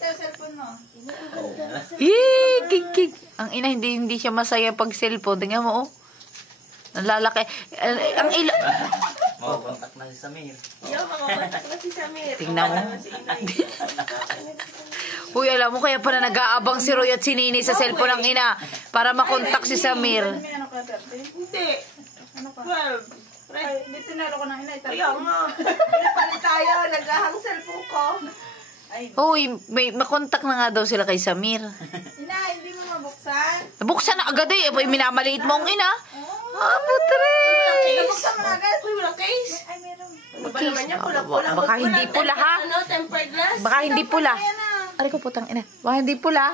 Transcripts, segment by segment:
ito yung cellphone mo. Kik. Ang ina, hindi siya masaya pag cellphone. Tingnan mo, oh. Nalalaki. Ang ilo... Makakontak na si Samir. Makakontak na si Samir. Tingnan mo. Uy, alam mo, kaya pala nag-aabang si Roy at si Nini sa cellphone ng ina para makontak si Samir. May ano ka, 30? Hindi. Ano ka? 12. Ay, hindi tinalo ko ng ina. Kaya nga. Pinapalit tayo. Naghahang cellphone ko. Ay, Uy, may makontak na nga daw sila kay Samir. ina, hindi mo mabuksan. Buksan na agad eh. Minamaliit mo ang ina. Ah, putre. Nabuksan mo na agad. Uy, walang case. Ay, meron. Ano ba naman yan? Pula-pula. Baka hindi pula, ha? Ano, tempered glass? Baka hindi pula. Aray ko, putang ina. Baka hindi pula.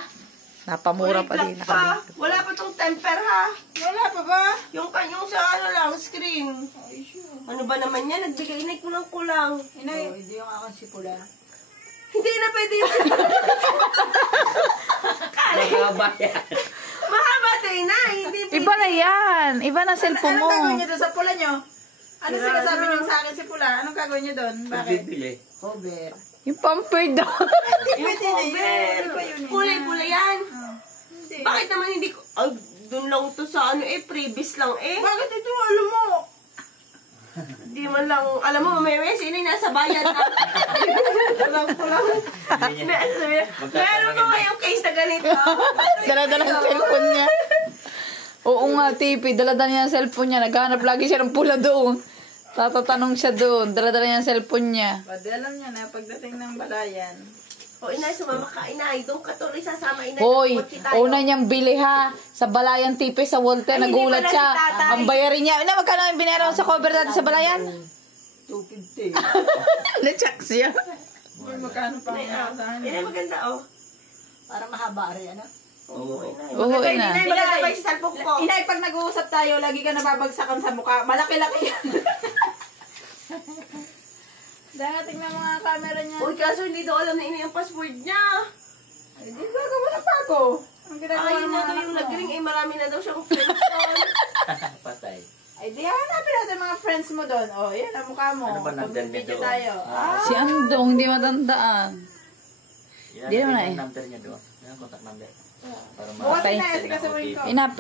Napamura pa din. Pa. Wala pa tong temper, ha? Wala pa ba? Yung sa ano lang, screen. Ay, sure. Ano ba naman yan? Nagbigay na kulang-kulang. Ina, hindi yung akin si pula. Hindi na pwede yung Nakabayan. mahaba tayo na. Hindi pwede. Iba na yan. Iba na cellphone mo. Anong gagawin niyo doon sa pula niyo? Ano sinasabi niyo sa akin si pula? Anong gagawin niyo doon? Bakit? Bibili. Cover. Yung pamper daw. Hindi pwede na yun. Iba yun. Kulay-kulay yan. Hindi. Bakit naman hindi ko... Ay, dun lang to sa ano previous lang Bakit ito? Alam mo. Hindi man lang... Alam mo, may sino yung nasa bayan na... Kulang-kulang. Meron ba kayong case na ganito? Dala-dala ang cellphone niya. Oo nga, Tipi. Dala-dala niya ang cellphone niya. Naghahanap lagi siya ng pula doon. Tatatanong siya doon. Dala-dala niya ang cellphone niya. Pwede alam niya na pagdating ng balayan. O, inay, sumama ka, inay. Doon ka tuloy sasama, inay. Hoy, Nagkutsi tayo. una niyang bili ha. Sa Balayan Tipi, sa Walter. Ay, hindi Nagulat pala siya. si tatay. Ang bayarin niya. Ina, magkano yung binayaran sa cover natin sa Balayan? 250. Na-check siya. Uy, magkano pa Inay, ang sa akin? inay, maganda, oh. Para mahaba rin, ano? Oo, inay. Oo, Maganda, ina. inay. Maganda ba yung cellphone ko? Inay, pag nag-uusap tayo, lagi ka nababagsakan sa mukha. Malaki-laki yan. Dahil tingnan mo nga ang camera niya. Uy, kaso hindi daw alam na inay ang password niya. Ay, di ba wala pa ako? Ang ginagawa Ayun ng na mga daw anak yung mo. nag-ring, eh marami na daw siyang friends doon. Patay. Ay, di hanapin natin mga friends mo doon. O, yan ang mukha mo. Ano ba number niya Video doon? tayo. Si Andong, hindi matandaan. Di naman Ilan eh. yung number niya doon? Yan ang contact number. Para Bukas ma- na, kasi kasuhin ko. Inap